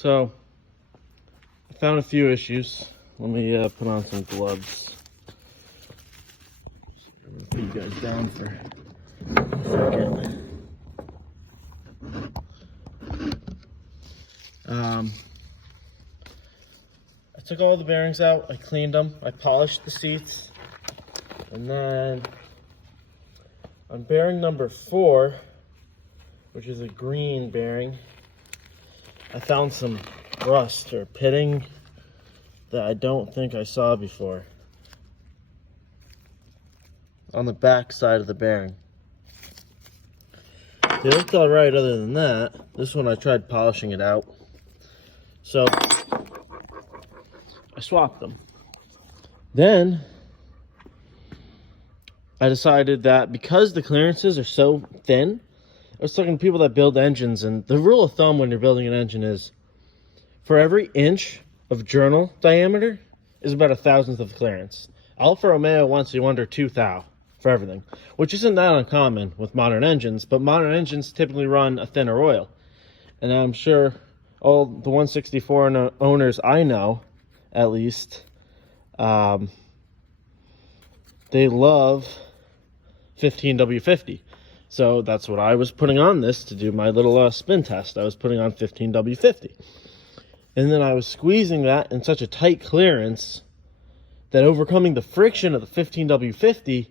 So, I found a few issues. Let me put on some gloves. I'm gonna put you guys down for a second. I took all the bearings out, I cleaned them, I polished the seats, and then on bearing number 4, which is a green bearing, I found some rust or pitting that I don't think I saw before on the back side of the bearing. They looked all right other than that. This one I tried polishing it out. So I swapped them. Then I decided that because the clearances are so thin, I was talking to people that build engines, and the rule of thumb when you're building an engine is for every inch of journal diameter is about 1,000th of clearance. Alfa Romeo wants you under 2 thou for everything, which isn't that uncommon with modern engines, but modern engines typically run a thinner oil. And I'm sure all the 164 owners I know, at least, they love 15W50. So that's what I was putting on this to do my little spin test. I was putting on 15W50. And then I was squeezing that in such a tight clearance that overcoming the friction of the 15W50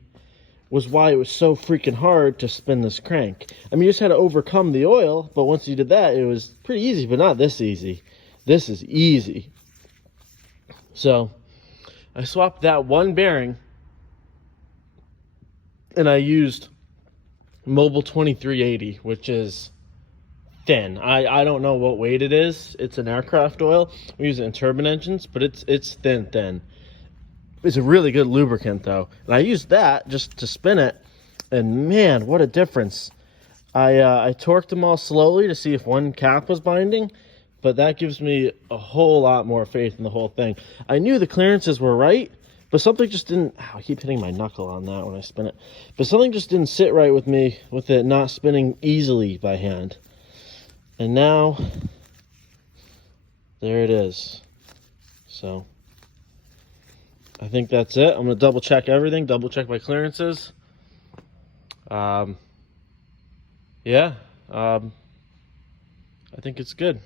was why it was so freaking hard to spin this crank. I mean, you just had to overcome the oil, but once you did that, it was pretty easy, but not this easy. This is easy. So I swapped that one bearing, and I used Mobile 2380, which is thin. I don't know what weight it is. It's an aircraft oil. We use it in turbine engines, but it's thin. It's a really good lubricant though. And I used that just to spin it, and man, what a difference. I torqued them all slowly to see if one cap was binding, but that gives me a whole lot more faith in the whole thing. I knew the clearances were right, but something just didn't, I keep hitting my knuckle on that when I spin it, but something just didn't sit right with me with it not spinning easily by hand. And now, there it is. So, I think that's it. I'm going to double check everything, double check my clearances. Yeah, I think it's good.